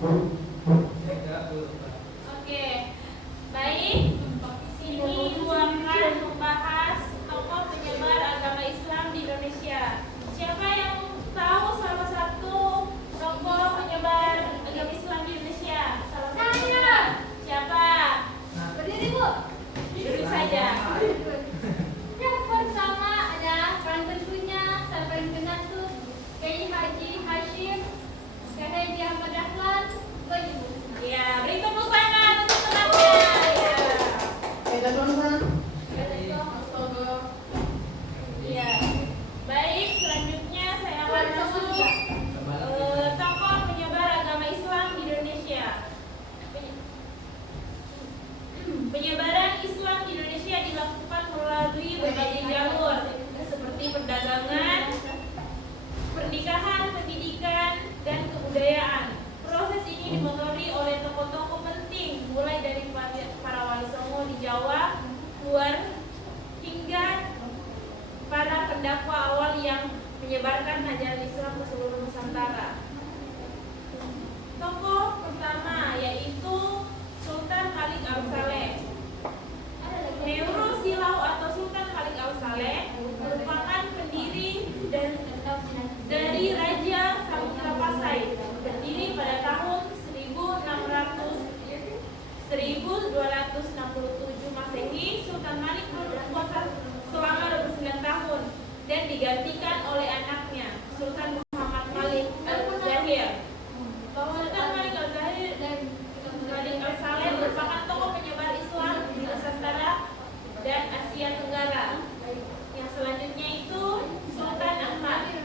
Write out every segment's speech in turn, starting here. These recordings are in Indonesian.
Oke, baik. Sini akan membahas tokoh penyebar agama Islam di Indonesia. Siapa yang tahu salah satu tokoh penyebar agama Islam di Indonesia? Salah satunya siapa? Berdiri, Bu. Duduk saja. Yang pertama ada paling tentunya saya paling kenal tuh Kiai Haji Hashim Haji Ahmad Dahlan. Ibu. Ya, beri tepuk tangan untuk temannya. Ya. Ya. Baik, selanjutnya saya akan masuk tokoh penyebar agama Islam di Indonesia. Penyebaran Islam di Indonesia dilakukan melalui berbagai jalur seperti perdagangan, pernikahan, pendidikan, dan kebudayaan. Proses ini dipengaruhi oleh tokoh-tokoh penting, mulai dari para wali songo di Jawa, luar, hingga para pendakwa awal yang menyebarkan ajaran Islam ke seluruh Nusantara. Tokoh pertama yaitu Sultan Khalid Al-Saleh. Neuro Silau atau Sultan Khalid Al-Saleh merupakan pendiri dari Raja Samudra Pasai, berdiri pada tahun 1267 Masehi. Sultan Malik berkuasa selama 29 tahun dan digantikan oleh anaknya Sultan Muhammad Malik Al-Zahir. Sultan Malik Al-Zahir dan Malik Al-Saleh merupakan tokoh penyebar Islam di Nusantara dan Asia Tenggara. Yang selanjutnya itu Sultan Ahmad.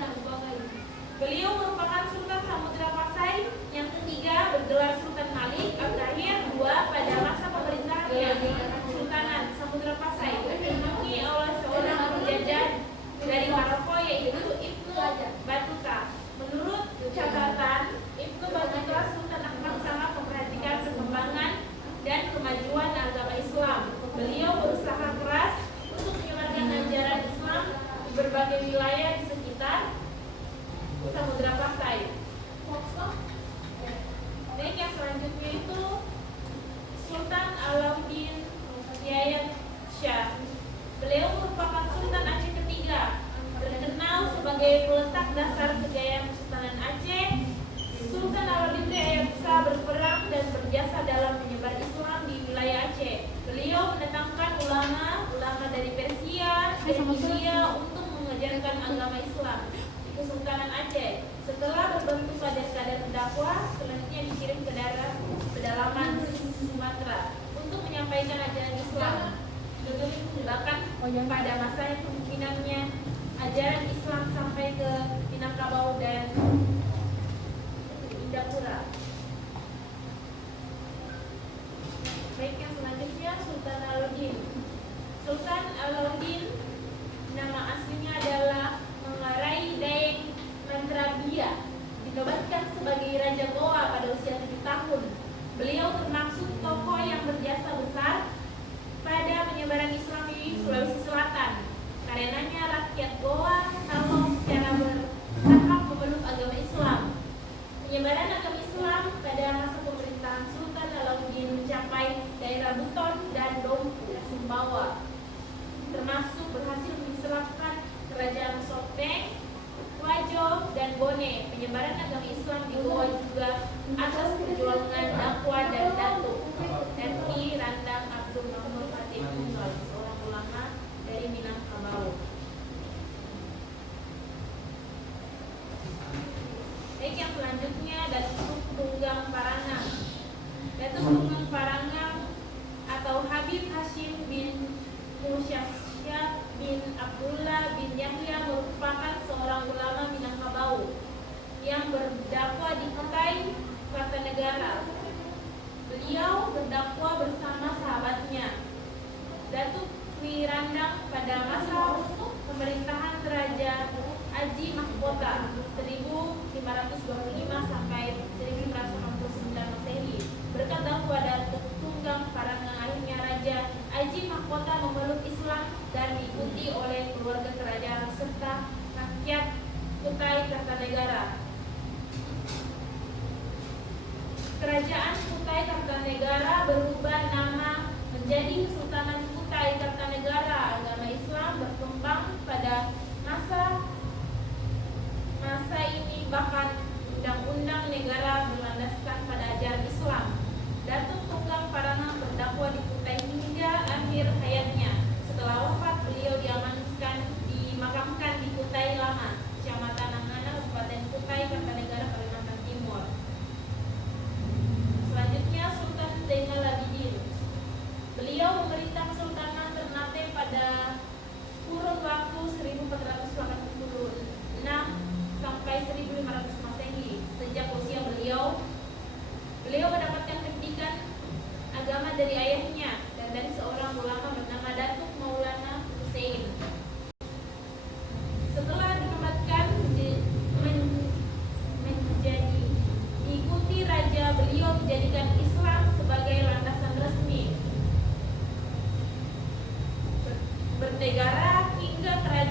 Beliau merupakan Sultan Samudra Pasai yang ketiga, bergelar Sultan Malik Al-Zahir II pada masa pemerintahannya. Sultanan Samudra Pasai dipimpin oleh seorang penjajah dari Maroko yaitu Ibnu Battuta. Menurut catatan Ibnu Battuta, Sultan Ahmad sangat memperhatikan perkembangan dan kemajuan agama Islam. Beliau berusaha keras untuk menyebarkan ajaran Islam di berbagai wilayah di sekitar Samudra Pasai. Dan yang selanjutnya itu Sultan Alauddin Yayat Shah. Beliau merupakan Sultan Aceh ketiga, terkenal sebagai peletak dasar kejayaan Kesultanan Aceh. Sultan Alauddin Yayat Shah berperang dan berjasa dalam menyebar Islam di wilayah Aceh. Beliau mendatangkan ulama dari Persia dan India untuk mengajarkan agama Islam di Kesultanan Aceh. Setelah berbentuk pada kadar dakwah, selanjutnya dikirim ke daerah pedalaman Sumatera untuk menyampaikan ajaran Islam. Bahkan pada masa kepemimpinannya, ajaran Islam sampai ke Minangkabau dan Indrapura. Baik, yang selanjutnya Sultan Alauddin. Sultan Alauddin nama aslinya adalah Mengarai Daeng Mantrabia. Dinobatkan sebagai Raja Goa pada usia 7 tahun. Beliau termasuk tokoh yang berjasa besar pada penyebaran Islam di Sulawesi Selatan. Karenanya rakyat Goa tahu secara bertahap memeluk agama Islam. Penyebaran agama Islam pada masa pemerintahan Sultan Alauddin mencapai daerah Buton dan Dompu, Sumbawa, termasuk berhasil mengislamkan kerajaan Sopeng, Wajo, dan Bone. Penyebaran agama Islam di Goa juga atas perjuangan dakwah dan datuk RI Randang Abdul Mahmud Fatih Munsol, seorang ulama dari Minangkabau. Baik, yang selanjutnya Datuk Tunggang Parangang. Datuk Tunggang Parangang atau Habib Hashim bin Musyasyad bin Abdullah bin Yahya merupakan seorang ulama Minangkabau yang berdakwah di Kutai Kartanegara. Beliau berdakwah bersama sahabatnya Datuk Wirandang pada masa pemerintahan Raja Aji Mahkota 1525 sampai 1569 Masehi. Berkat dakwah Datuk Tunggang Parangang, akhirnya Raja Aji Mahkota memeluk Islam dan diikuti oleh keluarga kerajaan serta rakyat Kutai Kartanegara. Kerajaan Kutai Kartanegara berubah nama menjadi Kesultanan Kutai Kartanegara. Agama Islam berkembang pada masa ini, bahkan undang-undang negara berlandaskan pada ajaran